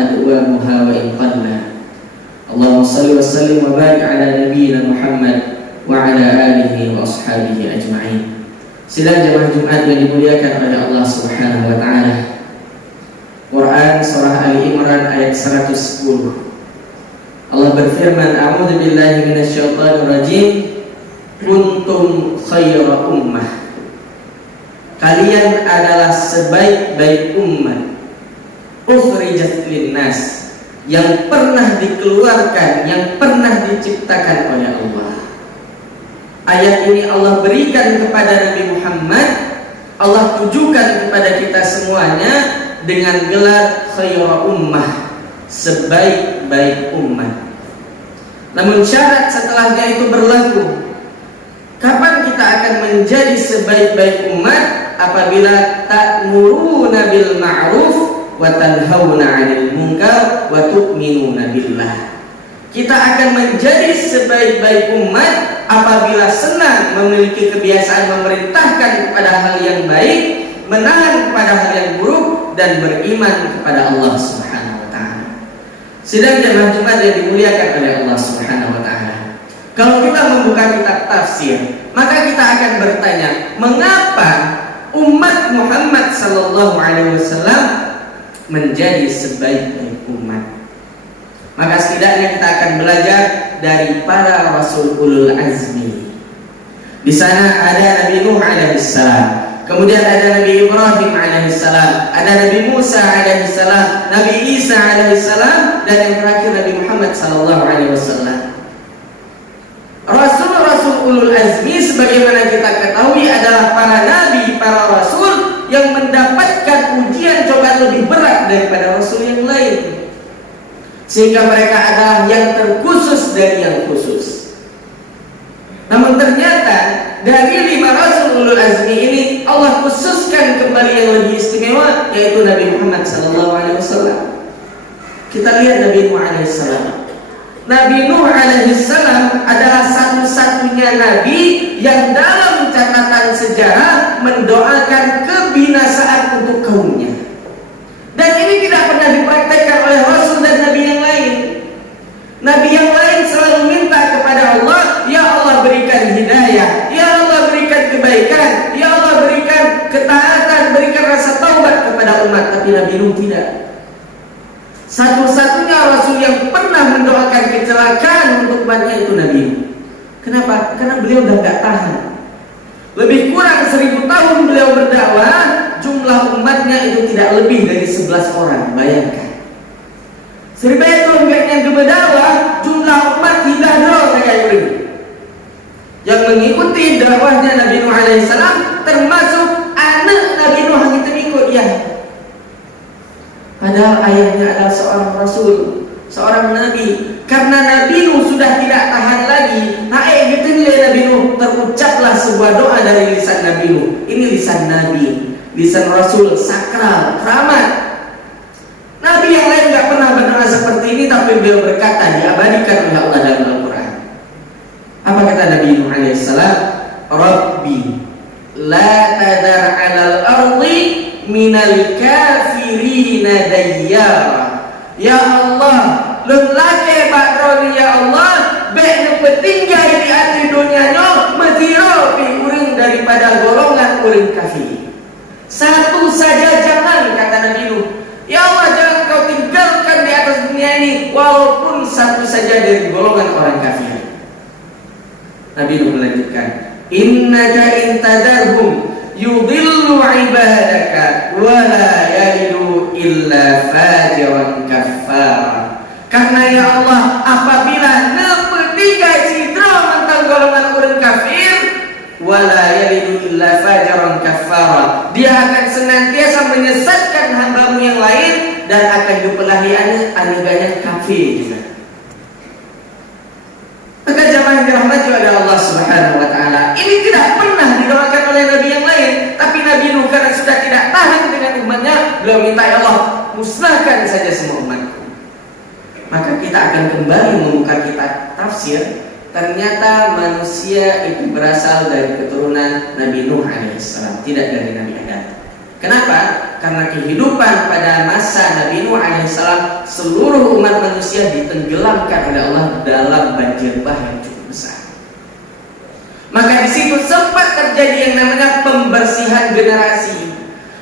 أدوامها وإن قل. اللهم صل وسلم وبارك على نبينا محمد وعلى آله وأصحابه أجمعين. Sidang jemaah Jumat yang dimuliakan oleh Allah Subhanahu wa taala. Quran surah Ali Imran ayat 110. Allah berfirman, A'udzu billahi minasyaitonir rajim. Kuntum khayra ummah. Kalian adalah sebaik-baik umat. Ukhrijat linnas, yang pernah dikeluarkan, yang pernah diciptakan oleh Allah. Ayat ini Allah berikan kepada Nabi Muhammad, Allah tujukan kepada kita semuanya dengan gelar khayra ummah, sebaik-baik umat. Namun syarat setelahnya itu berlaku. Kapan kita akan menjadi sebaik-baik umat? Apabila ta'muruna bil ma'ruf wa tanhauna 'anil munkar wa tu'minuna billah. Kita akan menjadi sebaik-baik umat apabila senang memiliki kebiasaan memerintahkan kepada hal yang baik, menahan kepada hal yang buruk, dan beriman kepada Allah Subhanahu wa taala. Sidang jemaah Jumat yang dimuliakan oleh Allah Subhanahu wa taala. Kalau kita membuka kitab tafsir, maka kita akan bertanya, mengapa umat Muhammad sallallahu alaihi wasallam menjadi sebaik-baik umat? Maka setidaknya kita akan belajar dari para rasul ulul azmi. Di sana ada Nabi Nuh alaihissalam, kemudian ada Nabi Ibrahim alaihissalam, ada Nabi Musa alaihissalam, Nabi Isa alaihissalam, dan yang terakhir Nabi Muhammad sallallahu alaihi wasallam. Rasul-rasul ulul azmi sebagaimana kita ketahui adalah para nabi, para rasul yang mendapatkan ujian cobaan lebih berat daripada rasul yang lain, sehingga mereka adalah yang terkhusus dari yang khusus. Namun ternyata dari 5 rasul ulul azmi ini Allah khususkan kembali yang lebih istimewa, yaitu Nabi Muhammad SAW. Kita lihat Nabi Nuh alaihissalam. Nabi Nuh alaihissalam adalah satu-satunya nabi yang dalam catatan sejarah mendoakan kebinasaan untuk kaumnya. Dan ini tidak pernah dipraktekkan oleh rasul dan nabi yang lain. Nabi yang lain selalu minta kepada Allah, ya Allah berikan hidayah, ya Allah berikan kebaikan, ya Allah berikan ketaatan, berikan rasa taubat kepada umat. Tapi Nabi Nuh tidak. Satu-satunya rasul yang pernah mendoakan kecelakaan untuk umatnya itu Nabi Nuh. Kenapa? Karena beliau udah gak tahan. Lebih kurang 1000 tahun beliau berdakwah, jumlah umatnya itu tidak lebih dari 11 orang. Bayangkan, 1000 tahun yang berdakwah, jumlah umat tidak ada kayak ini. Yang mengikuti dakwahnya Nabi Nuh alaihissalam termasuk anak Nabi Nuh yang ikut ya. Padahal ayahnya adalah seorang rasul, seorang nabi. Karena Nabi Nuh sudah tidak tahan lagi, naik gitu Nabi Nuh, terucaplah sebuah doa dari lisan Nabi Nuh. Ini lisan Nabi, lisan Rasul, sakral, keramat. Nabi yang lain gak pernah berdoa seperti ini, tapi beliau berkata, diabadikan oleh Allah dalam Al-Quran. Apa kata Nabi Nuh alaihissalam? Rabbi la tadar alal ardi minal kafirina dayyara. Ya Allah, lelaki bakroni ya Allah, baik petinggai di hati dunia no, maziro piuring daripada golongan uring kafir. Satu saja jangan, kata Nabi Nuh. Ya Allah, jangan kau tinggalkan di atas dunia ini walaupun satu saja dari golongan orang kafir. Nabi Nuh melanjutkan, innaka intadarhum yudillu ibadaka wa la yalidu illa fajiran kaffara. Karena ya Allah, apabila nepertigai sidra mantan golongan orang kafir, wa la yalidu illa fajiran kaffara, dia akan senantiasa menyesatkan hamba-Mu yang lain dan akan dipelihara aneganya kafir. Maka jamaah yang dirahmati oleh Allah Subhanahu wa taala, ini tidak pernah didoakan oleh nabi yang lain, tapi Nabi Nuh karena sudah tidak tahan dengan umatnya, beliau minta ya Allah, musnahkan saja semua umatku. Maka kita akan kembali membuka kitab tafsir. Ternyata manusia itu berasal dari keturunan Nabi Nuh alaihissalam, tidak dari Nabi Adam. Kenapa? Karena kehidupan pada masa Nabi Nuh alaihissalam, seluruh umat manusia ditenggelamkan oleh Allah dalam banjir bah yang cukup besar. Maka di situ sempat terjadi yang namanya pembersihan generasi.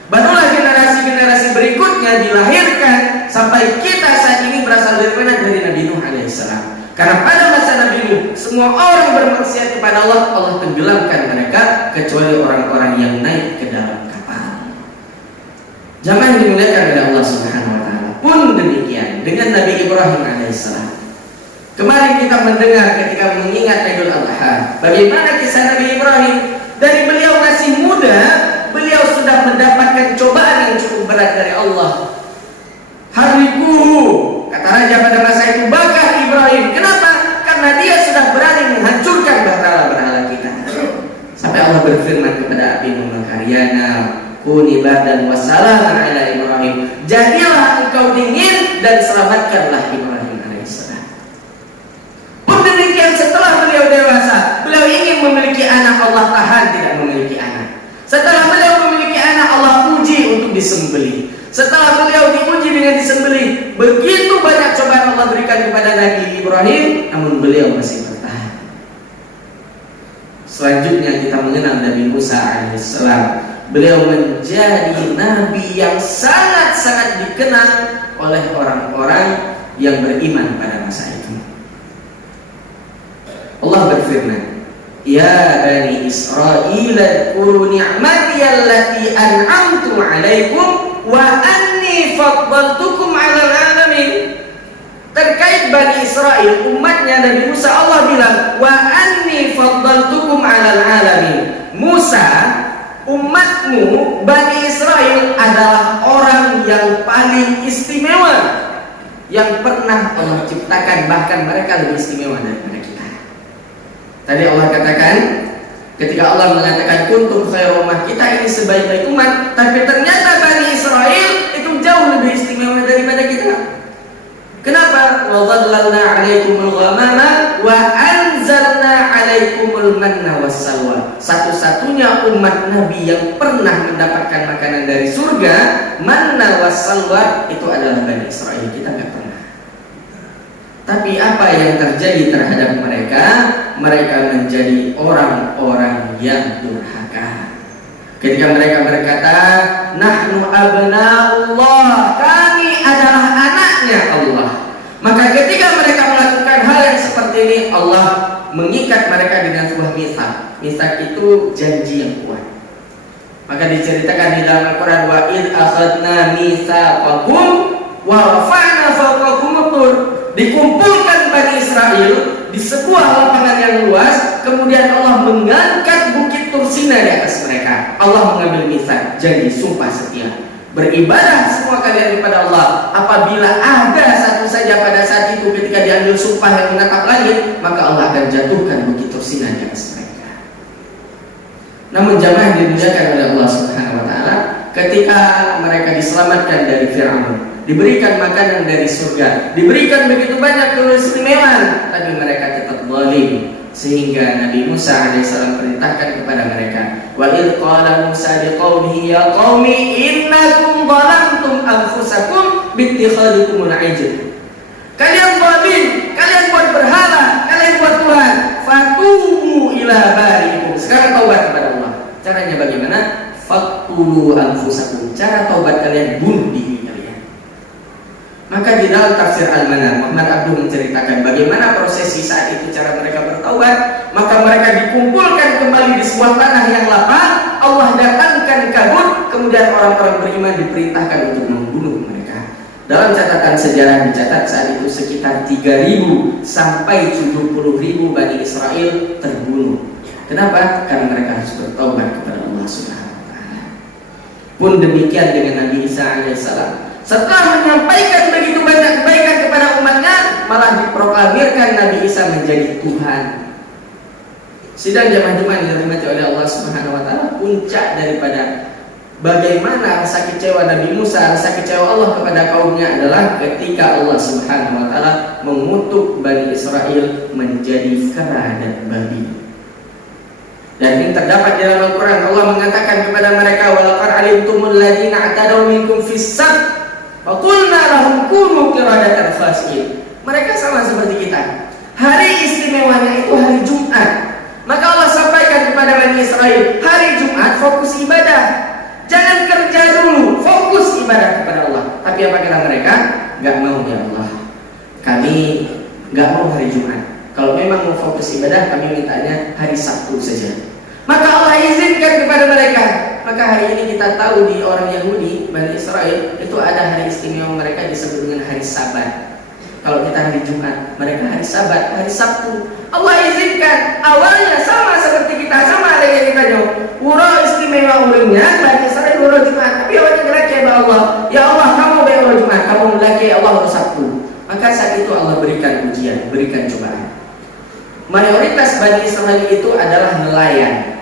Barulah generasi-generasi berikutnya dilahirkan sampai kita saat ini berasal dari mana? Dari Nabi Nuh alaihissalam. Karena pada masa Nabi Nuh semua orang bermaksiat kepada Allah, Allah tenggelamkan mereka kecuali orang-orang yang naik ke dalam kapal. Jamaah yang dimuliakan oleh Allah Subhanahu wa taala. Pun demikian dengan Nabi Ibrahim alaihissalam. Kemarin kita mendengar ketika mengingat Idul Adha, bagaimana kisah Nabi Ibrahim. Dari beliau masih muda, beliau sudah mendapatkan cobaan yang cukup berat dari Allah. Harikuhu, kata raja pada masa itu, bakar Ibrahim. Kenapa? Karena dia sudah berani menghancurkan berhala-berhala kita. Sampai Allah berfirman kepada api membakaryana, kuni bardan wassalaman ala Ibrahim. Jadilah engkau dingin dan selamatkanlah Ibrahim alaihissalam. Pun demikian setelah beliau dewasa, beliau ingin memiliki anak, Allah tahan tidak memiliki anak. Setelah beliau memiliki anak, Allah uji untuk disembelih. Setelah beliau diuji dengan disembelih, begitu banyak cobaan Allah berikan kepada Nabi Ibrahim, namun beliau masih bertahan. Selanjutnya kita mengenal Nabi Musa alaihissalam. Beliau menjadi nabi yang sangat-sangat dikenal oleh orang-orang yang beriman pada masa itu. Allah berfirman, ya bani Israil adkuru ni'mati allati an'amtu alaikum wa anni faddaltukum 'alal 'alamin. Terkait Bani Israel, umatnya Nabi Musa, Allah bilang wa anni faddaltukum 'alal 'alamin. Musa, umatmu Bani Israel adalah orang yang paling istimewa yang pernah Allah ciptakan, bahkan mereka lebih istimewa daripada kita. Tadi Allah katakan, ketika Allah mengatakan kuntum khairu ummah, kita ini sebaik-baik umat, tapi ternyata Bani Israel itu jauh lebih istimewa daripada kita. Kenapa? Wa dhallalna 'alaikumul ghamama wa anzalna 'alaikumul manna wassalwa. Satu-satunya umat Nabi yang pernah mendapatkan makanan dari surga, manna wassalwa, itu adalah Bani Israel. Kita enggak pernah. Tapi apa yang terjadi terhadap mereka? Mereka menjadi orang-orang yang durhaka. Ketika mereka berkata, nahnu abna'ullah, kami adalah anaknya Allah. Maka ketika mereka melakukan hal yang seperti ini, Allah mengikat mereka dengan sebuah mitsaq. Mitsaq itu janji yang kuat. Maka diceritakan di dalam Al-Quran, wa id akhadna mitsaqakum wa rafa'na fawqakum at-tur. Dikumpulkan Bani Israel di sebuah lapangan yang luas, kemudian Allah mengangkat bukit Tursina di atas mereka. Allah mengambil mitsaq, janji, sumpah setia, beribadah semua kalian kepada Allah. Apabila ada satu saja pada saat itu ketika diambil sumpah yang menatap langit, maka Allah akan jatuhkan bukit Tursina di atas mereka. Namun jamaah dimuliakan oleh Allah Subhanahu wa taala, ketika mereka diselamatkan dari Firaun, diberikan makanan dari surga, diberikan begitu banyak keistimewaan, tapi mereka tetap zalim. Sehingga Nabi Musa alaihissalam perintahkan kepada mereka, wa idh qala Musa liqaumihi ya qaumi innakum zalamtum anfusakum bittikhadikumul ijl. Kalian zalim, kalian buat berhala, kalian buat Tuhan. Fatubu ila bariikum. Sekarang taubat kepada Allah. Caranya bagaimana? Faqtulu anfusakum. Cara taubat kalian, bunuh diri kalian. Maka di dalam tafsir Al-Manar, Muhammad Abduh menceritakan bagaimana prosesi saat itu cara mereka bertaubat. Maka mereka dikumpulkan kembali di sebuah tanah yang lapang. Allah datangkan kabut, kemudian orang-orang beriman diperintahkan untuk membunuh mereka. Dalam catatan sejarah dicatat saat itu sekitar 3.000 sampai 70.000 Bani Israel terbunuh. Kenapa? Karena mereka harus bertaubat kepada Allah Subhanahu wa taala. Pun demikian dengan Nabi Isa alaihissalam. Setelah menyampaikan begitu banyak kebaikan kepada umatnya, malah diproklamirkan Nabi Isa menjadi Tuhan. Sidang jamaah-jamaah yang dirahmati oleh Allah Subhanahu wa taala, puncak daripada bagaimana rasa kecewa Nabi Musa, rasa kecewa Allah kepada kaumnya adalah ketika Allah Subhanahu wa taala mengutuk Bani Israel menjadi kera dan babi. Dan ini terdapat di dalam Al-Quran. Allah mengatakan kepada mereka, walaqad alimtumul ladzina i'tadaw minkum fis sabt wa qulna lahum kunu qiradatan khasi'in. Mereka sama seperti kita. Hari istimewanya itu hari Jumat. Maka Allah sampaikan kepada Bani Israel, hari Jumat fokus ibadah. Jangan kerja dulu, fokus ibadah kepada Allah. Tapi apa kata mereka? Gak mau ya Allah, kami gak mau hari Jumat. Kalau memang mau fokus ibadah, kami mintanya hari Sabtu saja. Maka Allah izinkan kepada mereka. Maka hari ini kita tahu di orang Yahudi, Bani Israel, itu ada hari istimewa mereka disebut dengan hari Sabat. Kalau kita hari Jumat, mereka hari Sabat, hari Sabtu. Allah izinkan. Awalnya sama seperti kita, sama ada yang kita jauh. Uro istimewa urungnya, Bani Israel uro Jumat. Tapi awalnya laki Allah, ya Allah kamu baik uro Jumat, kamu laki Allah uro Sabtu. Maka saat itu Allah berikan ujian, berikan cobaan. Mayoritas Bani Israel itu adalah nelayan.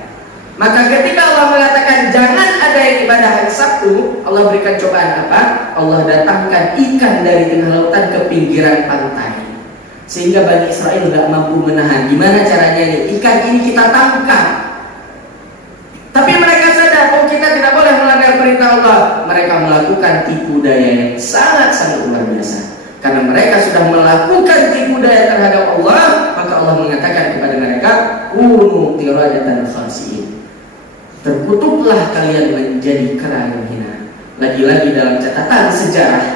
Maka ketika Allah mengatakan jangan ada yang ibadah hari Sabtu, Allah berikan cobaan apa? Allah datangkan ikan dari tengah lautan ke pinggiran pantai, sehingga Bani Israel tidak mampu menahan. Gimana caranya ini? Ikan ini kita tangkap. Tapi mereka sadar, oh kita tidak boleh melanggar perintah Allah. Mereka melakukan tipu daya yang sangat-sangat luar biasa. Karena mereka sudah melakukan tipu daya terhadap Allah, maka Allah mengatakan kepada mereka, kunu qiradatan khasi'in. Terkutuklah kalian menjadi kera yang hina. Lagi-lagi dalam catatan sejarah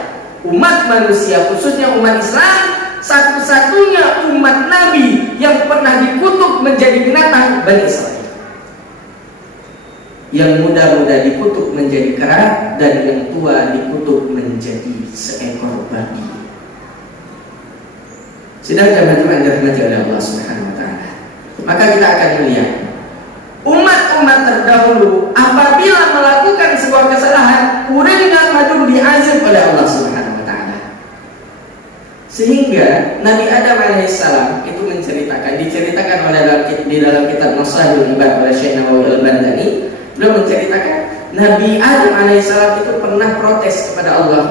umat manusia, khususnya umat Islam, satu-satunya umat Nabi yang pernah dikutuk menjadi binatang, Bani Israel. Yang muda-muda dikutuk menjadi kera, dan yang tua dikutuk menjadi seekor babi. Sidang jamaah yang dirahmati oleh Allah Subhanahu wa taala. Maka kita akan melihat umat-umat terdahulu apabila melakukan sebuah kesalahan, uringan madum diazab oleh Allah Subhanahu wa taala. Sehingga Nabi Adam alaihissalam itu diceritakan oleh di dalam kitab Maslahul Ibad oleh Syekh Nawawi Al-Bandani, beliau menceritakan Nabi Adam alaihissalam itu pernah protes kepada Allah.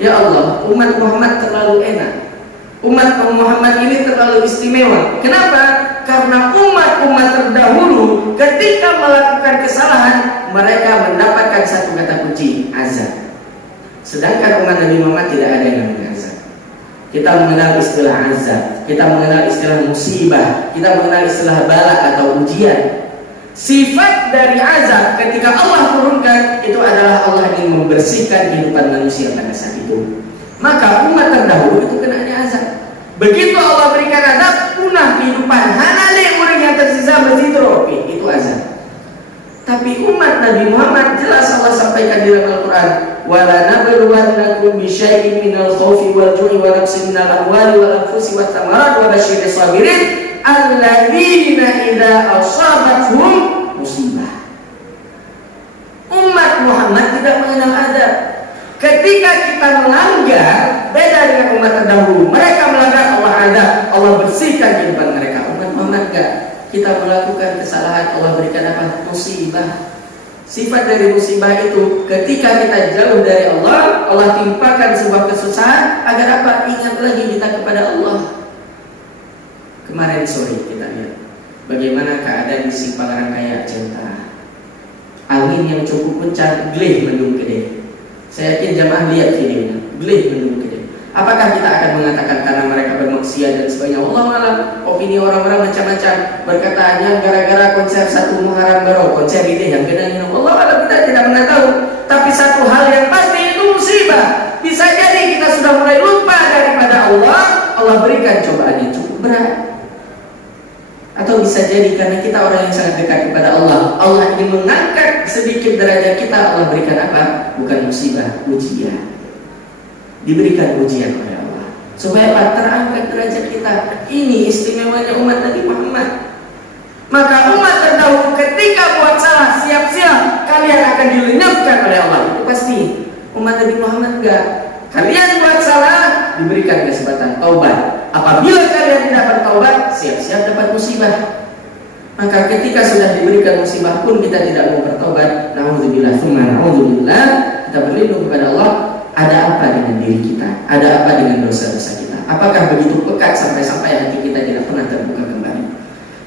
Ya Allah, umat Muhammad terlalu enak. Umat Muhammad ini terlalu istimewa. Kenapa? Karena umat-umat terdahulu ketika melakukan kesalahan, mereka mendapatkan satu kata kunci, azab. Sedangkan umat Nabi Muhammad tidak ada yang namanya azab. Kita mengenal istilah azab, kita mengenal istilah musibah, kita mengenal istilah bala atau ujian. Sifat dari azab ketika Allah turunkan itu adalah Allah ingin membersihkan kehidupan manusia pada saat itu. Maka umat terdahulu itu kenanya azab. Begitu Allah berikan azab, punah kehidupan. Hanale orang yang tersisa bersidropi, itu azab. Tapi umat Nabi Muhammad jelas Allah sampaikan di dalam Al-Quran, wala nabluwannakum bisyai'in minal khawfi wal ju'i wa naqsin minal amwali wal anfusi wat thamarat wa basyyiris sabirin alladzina idza asabatuhum musibah. Umat Muhammad tidak mengenal azab. Ketika kita melanggar, beda dengan umat terdahulu. Mereka melanggar, Allah azab, Allah bersihkan kehidupan mereka. Umat Muhammad enggak. Kita melakukan kesalahan, Allah berikan apa? Musibah. Sifat dari musibah itu, ketika kita jauh dari Allah, Allah timpakan sebuah kesusahan agar apa? Ingat lagi kita kepada Allah. Kemarin sore kita lihat bagaimana keadaan di Simpang Rangkaya Centa. Angin yang cukup kencang, gleh mendung gede. Saya yakin jamaah lihat videonya, gleh mendung gede. Apakah kita akan mengatakan karena mereka bermaksiat dan sebagainya? Allah malam, opini orang-orang macam-macam. Berkatanya gara-gara konser satu Muharram Baru, konser ide yang kenanya. Allah malam, kita tidak pernah tahu. Tapi satu hal yang pasti itu musibah. Bisa jadi kita sudah mulai lupa daripada Allah, Allah berikan cobaan yang cukup berat. Atau bisa jadi karena kita orang yang sangat dekat kepada Allah, Allah ingin mengangkat sedikit derajat kita. Allah berikan apa? Bukan musibah, ujian. Diberikan ujian oleh Allah supaya terangkat derajat kita. Ini istimewanya umat Nabi Muhammad. Maka umat terdahulu ketika buat salah, siap-siap kalian akan dilenyapkan oleh Allah. Itu pasti. Umat Nabi Muhammad enggak. Kalian buat salah, diberikan kesempatan taubat. Apabila kalian tidak bertaubat, siap-siap dapat musibah. Maka ketika sudah diberikan musibah pun kita tidak mau bertaubat, na'udzubillah, na'udzubillah, kita berlindung kepada Allah. Ada apa dengan diri kita? Ada apa dengan dosa-dosa kita? Apakah begitu pekat sampai-sampai hati kita tidak pernah terbuka kembali?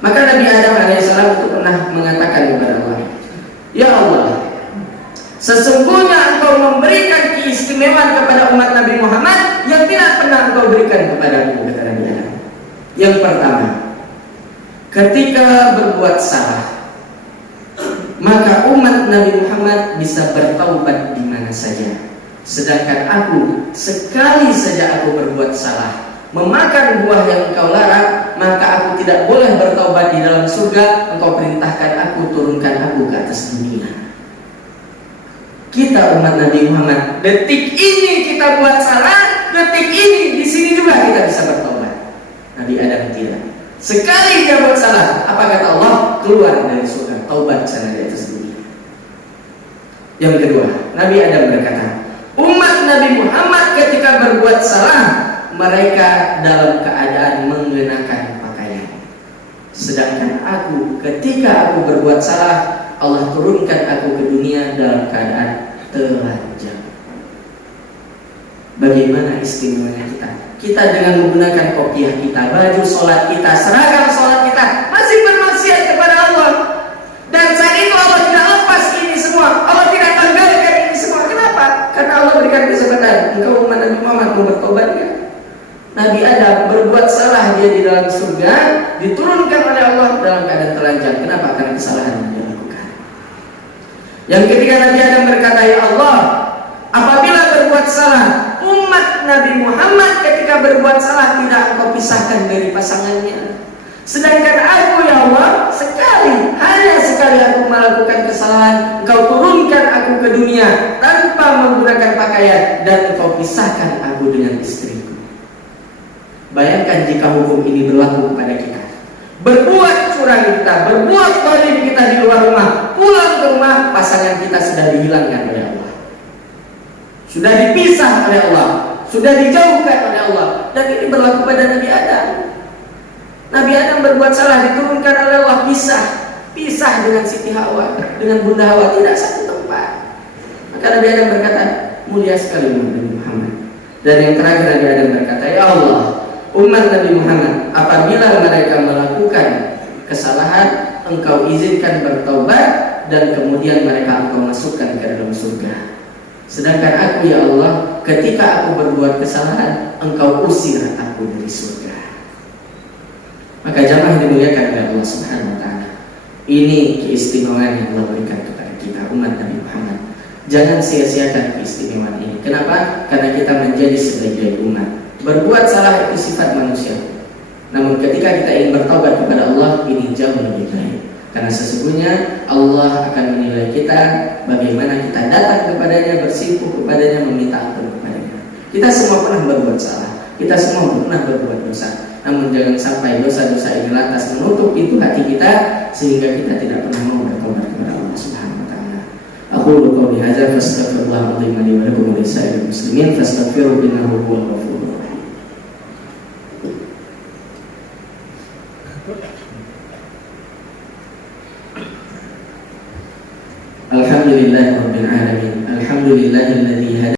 Maka Nabi Adam alaihissalam itu pernah mengatakan kepada Allah, "Ya Allah, sesungguhnya Engkau memberikan keistimewaan kepada umat Nabi Muhammad yang tidak pernah Engkau berikan kepadaku," kata Nabi Adam. Yang pertama, ketika berbuat salah, maka umat Nabi Muhammad bisa bertaubat di mana saja. Sedangkan aku, sekali saja aku berbuat salah, memakan buah yang Engkau larang, maka aku tidak boleh bertaubat di dalam surga. Engkau perintahkan aku, turunkan aku ke atas dunia. Kita umat Nabi Muhammad, detik ini kita buat salah, detik ini di sini juga kita bisa bertaubat. Nabi Adam tidak. Sekali dia buat salah, apa kata Allah? Keluar dari surga, taubat sana di atas dunia. Yang kedua, Nabi Adam berkata, umat Nabi Muhammad ketika berbuat salah, mereka dalam keadaan mengenakan pakaian. Sedangkan aku, ketika aku berbuat salah, Allah turunkan aku ke dunia dalam keadaan telanjang. Bagaimana istimewanya kita? Kita dengan menggunakan kopiah kita, baju sholat kita, seragam sholat kita, masih bermaksiat kepada Allah. Dan saat itu Allah tidak lepas ini semua, Allah tidak tanggalkan ini semua. Kenapa? Karena Allah berikan kesempatan. Engkau umat Nabi Muhammad mau bertobat kan? Nabi Adam berbuat salah, dia di dalam surga, diturunkan oleh Allah dalam keadaan telanjang. Kenapa? Karena kesalahan yang dia lakukan. Yang ketiga, Nabi Adam berkata, "Ya Allah, apabila berbuat salah, umat Nabi Muhammad ketika berbuat salah tidak Engkau pisahkan dari pasangannya. Sedangkan aku, ya Allah, hanya sekali aku melakukan kesalahan, Engkau turunkan aku ke dunia tanpa menggunakan pakaian dan Engkau pisahkan aku dengan istriku." Bayangkan jika hukum ini berlaku kepada kita. Berbuat curang kita, berbuat zalim kita di luar rumah, pulang ke rumah, pasangan kita sudah dihilangkan oleh Allah, sudah dipisah oleh Allah, sudah dijauhkan oleh Allah. Dan ini berlaku pada Nabi Adam. Nabi Adam berbuat salah, diturunkan oleh Allah, pisah dengan Siti Hawa, dengan Bunda Hawa, tidak satu tempat. Maka Nabi Adam berkata, mulia sekali Nabi Muhammad. Dan yang terakhir Nabi Adam berkata, "Ya Allah, umat Nabi Muhammad, apabila mereka melakukan kesalahan, Engkau izinkan bertaubat dan kemudian mereka Engkau masukkan ke dalam surga. Sedangkan aku, ya Allah, ketika aku berbuat kesalahan, Engkau usir aku dari surga." Maka jamaah dimuliakan oleh Allah Subhanahu wa taala. Ini keistimewaan yang Allah berikan kepada kita umat Nabi Muhammad. Jangan sia-siakan keistimewaan ini. Kenapa? Karena kita menjadi sebagai umat. Berbuat salah itu sifat manusia. Namun ketika kita ingin bertobat kepada Allah, ini jauh lebih baik. Karena sesungguhnya Allah akan menilai kita bagaimana kita datang kepadanya, bersimpuh kepadanya, meminta ampun kepadanya. Kita semua pernah berbuat salah, kita semua pernah berbuat dosa. Namun jangan sampai dosa-dosa ini lantas menutup pintu hati kita sehingga kita tidak pernah mau bertobat kepada Allah Subhanahu wa taala. Aqulu qouli hadza fastaghfirullahal azim li wa lakum wa lisa'iril muslimin fastaghfiruhu innahu huwal ghafurur rahim. Alhamdulillahirabbil alamin. Alhamdulillahilladzi